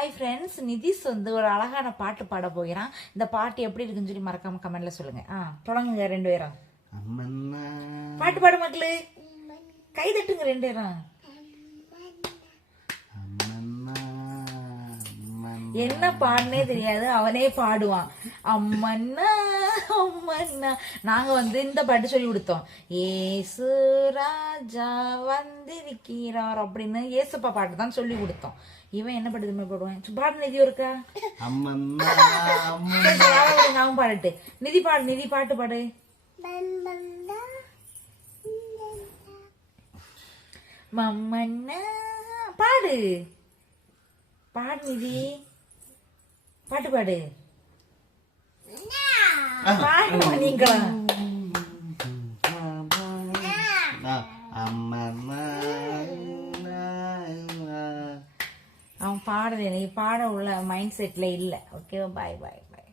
Hi friends, Nitish வந்து ஒரு அழகான பாட்டு பாட போகிறான். இந்த பாட்டு எப்படி இருக்குன்னு சொல்லி மறக்காம கமெண்ட்ல சொல்லுங்க. தொடங்குங்க ரெண்டு பேரும். பாட்டு பாடு மக்களே, கை தட்டுங்க ரெண்டு பேரும். என்ன பாடுனே தெரியாது, அவனே பாடுவான். அம்மன்னா அம்மன்னா. நாங்க வந்து இந்த பாட்டு சொல்லி கொடுத்தோம். ஏசு ராஜா வந்திருக்கிறார் அப்படின்னு ஏசப்பா பாட்டு தான் சொல்லி கொடுத்தோம். இவன் என்ன பாட்டு திரும்ப பாடுவான்? பாடு நிதி இருக்கா? அவன் பாடட்டு. நிதி பாடு, நிதி பாட்டு பாடு. மம்மன்னா பாடு, பாடு நிதி, பாட்டு பாடு, பாடு நீங்களா? அவன் பாடல, நீ பாட உள்ள மைண்ட் செட்ல இல்ல. ஓகே, பாய் பாய் பாய்.